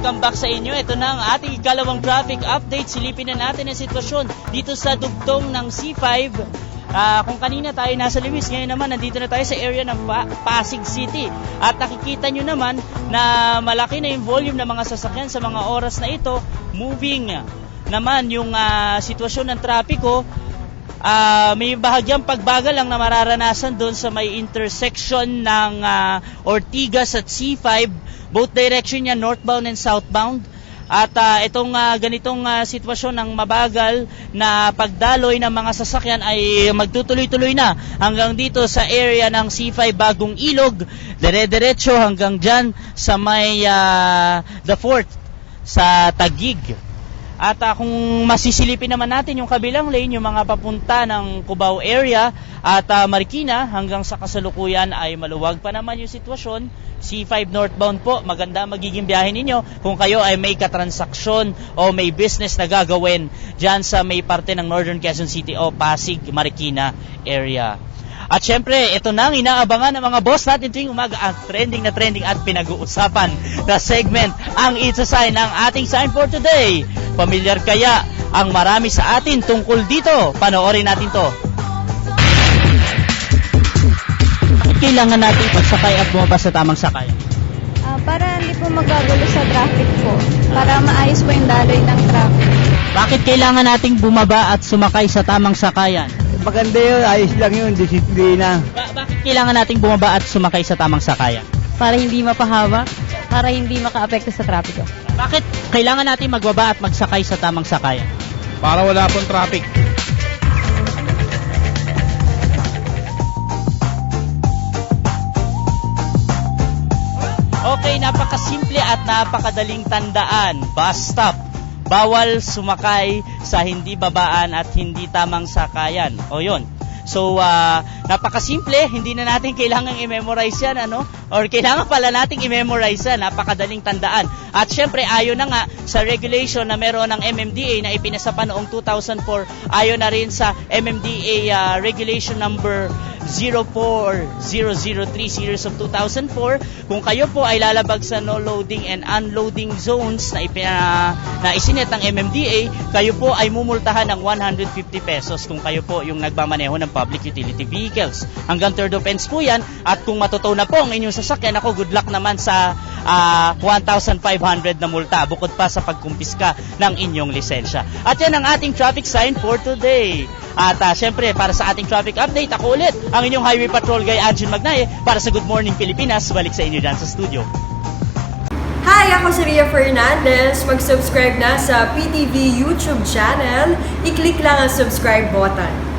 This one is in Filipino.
welcome back sa inyo. Ito na ang ating ikalawang traffic update. Silipin na natin ang sitwasyon dito sa dugtong ng C5. Kung kanina tayo nasa Luis, ngayon naman nandito na tayo sa area ng Pasig City. At nakikita nyo naman na malaki na yung volume ng mga sasakyan sa mga oras na ito. Moving naman yung sitwasyon ng trapiko. May bahagyang pagbagal lang na mararanasan doon sa may intersection ng Ortigas at C5. Both direction niya, northbound and southbound. At itong ganitong sitwasyon ng mabagal na pagdaloy ng mga sasakyan ay magtutuloy-tuloy na hanggang dito sa area ng C5 Bagong Ilog, dire-diretso hanggang dyan sa may the Fort sa Taguig. At kung masisilipin naman natin yung kabilang lane, yung mga papunta ng Cubao area at Marikina hanggang sa kasalukuyan ay maluwag pa naman yung sitwasyon. C5 northbound po, maganda magiging biyahe ninyo kung kayo ay may katransaksyon o may business na gagawin dyan sa may parte ng Northern Quezon City o Pasig, Marikina area. At syempre, ito na ang inaabangan ng mga boss natin tuwing umaga, ang trending at pinag-uusapan na segment, ang It's a Sign, ang ating sign for today. Pamilyar kaya ang marami sa atin tungkol dito? Panoorin natin to. Kailangan natin pagsakay at bumaba sa tamang sakay? Para hindi po magagulo sa traffic po. Para maayos po yung daloy ng traffic. Bakit kailangan nating bumaba at sumakay sa tamang sakayan? Maganda yun, ayos lang yun, disiplina. Bakit kailangan nating bumaba at sumakay sa tamang sakayan? Para hindi mapahawa, para hindi maka-apekto sa traffic. Bakit kailangan nating magbaba at magsakay sa tamang sakayan? Para wala pong traffic. Okay, napakasimple at napakadaling tandaan. Bus stop. Bawal sumakay sa hindi babaan at hindi tamang sakayan. O yun. So, napakasimple, hindi na natin kailangang i-memorize yan, ano? Or kailangan pala nating i-memorize yan, napakadaling tandaan. At syempre, ayon na nga sa regulation na meron ng MMDA na ipinasa pa noong 2004, ayon na rin sa MMDA Regulation number 04003 series of 2004, kung kayo po ay lalabag sa no loading and unloading zones na isinet ng MMDA, kayo po ay mumultahan ng 150 pesos kung kayo po yung nagmamaneho ng public utility vehicles. Hanggang third offense po yan, at kung matutuw na po ang inyong sasakyan, ako good luck naman sa 1,500 na multa bukod pa sa pagkumpiska ng inyong lisensya. At yan ang ating traffic sign for today. At syempre, para sa ating traffic update, ako ulit ang inyong Highway Patrol Guy Arjun Magnaye para sa Good Morning Pilipinas. Balik sa inyo dyan sa studio. Hi! Ako si Ria Fernandez. Mag-subscribe na sa PTV YouTube channel. I-click lang ang subscribe button.